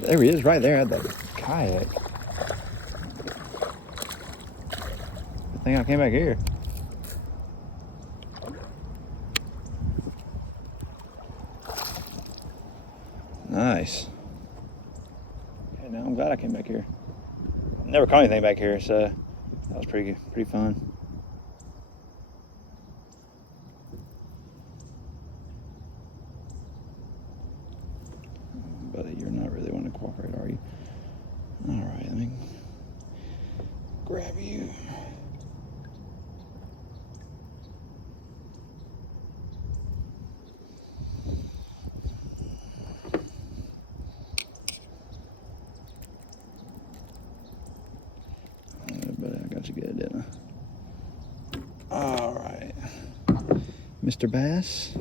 There he is, right there at the kayak. I think I came back here. Nice. Okay, now I'm glad I came back here. Never caught anything back here, so that was pretty fun. Buddy, you're not really wanting to cooperate, are you? All right, let me grab you. Buddy, I got you good, didn't I? All right, Mr. Bass.